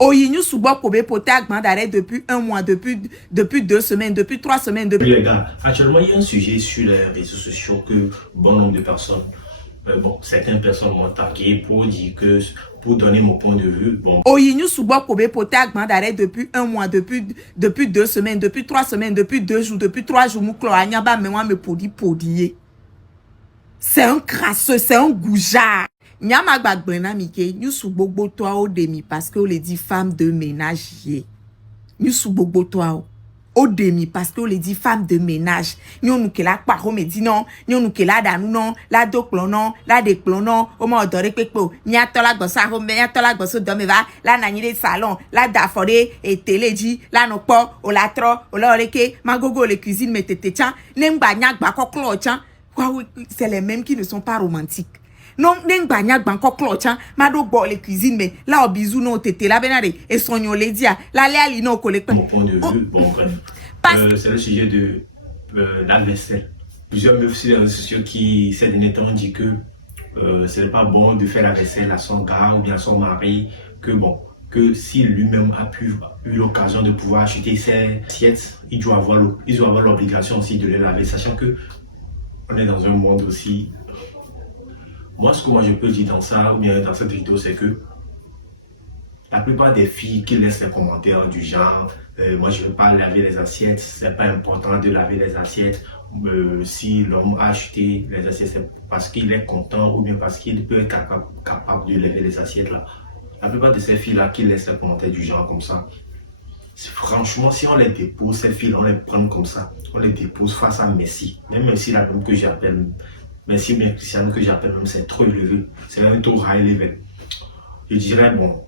Oyinyu Soubo Kobe poté d'arrêt depuis un mois, depuis 2 semaines, depuis 3 semaines. Depuis... Les gars, actuellement, il y a un sujet sur les réseaux sociaux que bon nombre de personnes, certaines personnes m'ont tagué pour dire que, pour donner mon point de vue, bon. Oyinyu Soubo Kobe poté d'arrêt depuis un mois, depuis 2 semaines, depuis 3 semaines, depuis 2 jours, depuis 3 jours, Mouklo Anyaba, mais moi me podi. C'est un crasseux, c'est un goujard. Nyama Gbagbrena Mike, nous sous Bogbo toi au demi parce que on les dit femme de ménage. Nous sous Bogbo toi au demi parce que on les dit femme de ménage. Nous nous que la paro me dit non, nous nous que la danou non, la doklon non, la déclon non, au moins odoré pepo, nya tola gossa home, nya tola gosso domeva, la nanire salon, la dafore et télé dit, la no po, o la tro, o la oreke, magogo les cuisines metete chan, nemba nyak ba koklo chan. C'est les mêmes qui ne sont pas romantiques. Non, n'engagna banco clochan, mado bo les cuisines, mais là au bisou non tété la benare et sonyo les dia, la léali non collecte. Mon point de vue, bon bref, c'est le sujet de la vaisselle. Plusieurs meufs sur les réseaux sociaux qui ces derniers temps dit que ce n'est pas bon de faire la vaisselle à son gars ou bien à son mari, que bon, que si lui-même a eu l'occasion de pouvoir acheter ses assiettes, il doit avoir l'obligation aussi de les laver, sachant que on est dans un monde aussi. Moi, ce que je peux dire dans ça, ou bien dans cette vidéo, c'est que la plupart des filles qui laissent des commentaires du genre moi je ne veux pas laver les assiettes, c'est pas important de laver les assiettes, si l'homme a acheté les assiettes, c'est parce qu'il est content ou bien parce qu'il peut être capable de laver les assiettes là. La plupart de ces filles-là qui laissent des commentaires du genre comme ça, franchement, si on les dépose, ces filles, on les prend comme ça, on les dépose face à Messi. Même Messi, là, même que j'appelle Messi, bien Cristiano, que j'appelle même, c'est trop élevé. C'est même trop high level. Je dirais, bon,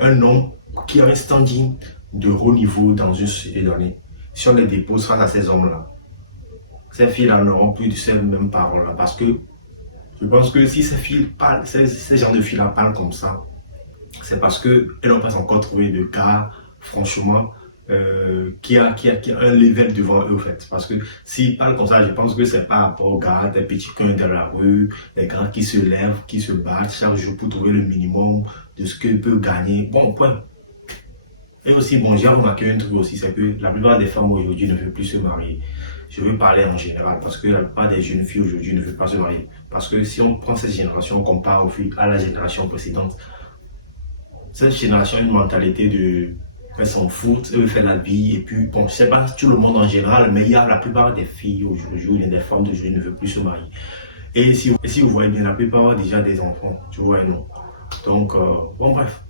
un homme qui a un standing de haut niveau dans une société donnée, si on les dépose face à ces hommes-là, ces filles-là n'auront plus de ces mêmes paroles-là. Parce que je pense que si ces filles parlent, ces genres de filles-là parlent comme ça, c'est parce qu'elles n'ont pas encore trouvé de gars, franchement, qui a un level devant eux, en fait. Parce que s'ils parlent comme ça, je pense que c'est pas rapport aux gars, des petits coins de la rue, les gars qui se lèvent, qui se battent chaque jour pour trouver le minimum de ce qu'ils peuvent gagner. Bon, point. Et aussi, bon, j'ai remarqué un truc aussi, c'est que la plupart des femmes aujourd'hui ne veulent plus se marier. Je veux parler en général, parce que la plupart des jeunes filles aujourd'hui ne veulent pas se marier. Parce que si on prend cette génération, on compare à la génération précédente, cette génération a une mentalité de elles s'en foutent, elles veulent faire la vie, et puis bon, je sais pas tout le monde en général, mais il y a la plupart des filles aujourd'hui, des femmes d'aujourd'hui ne veulent plus se marier. Et si vous voyez bien, la plupart ont déjà des enfants, tu vois, non. Donc, bon bref.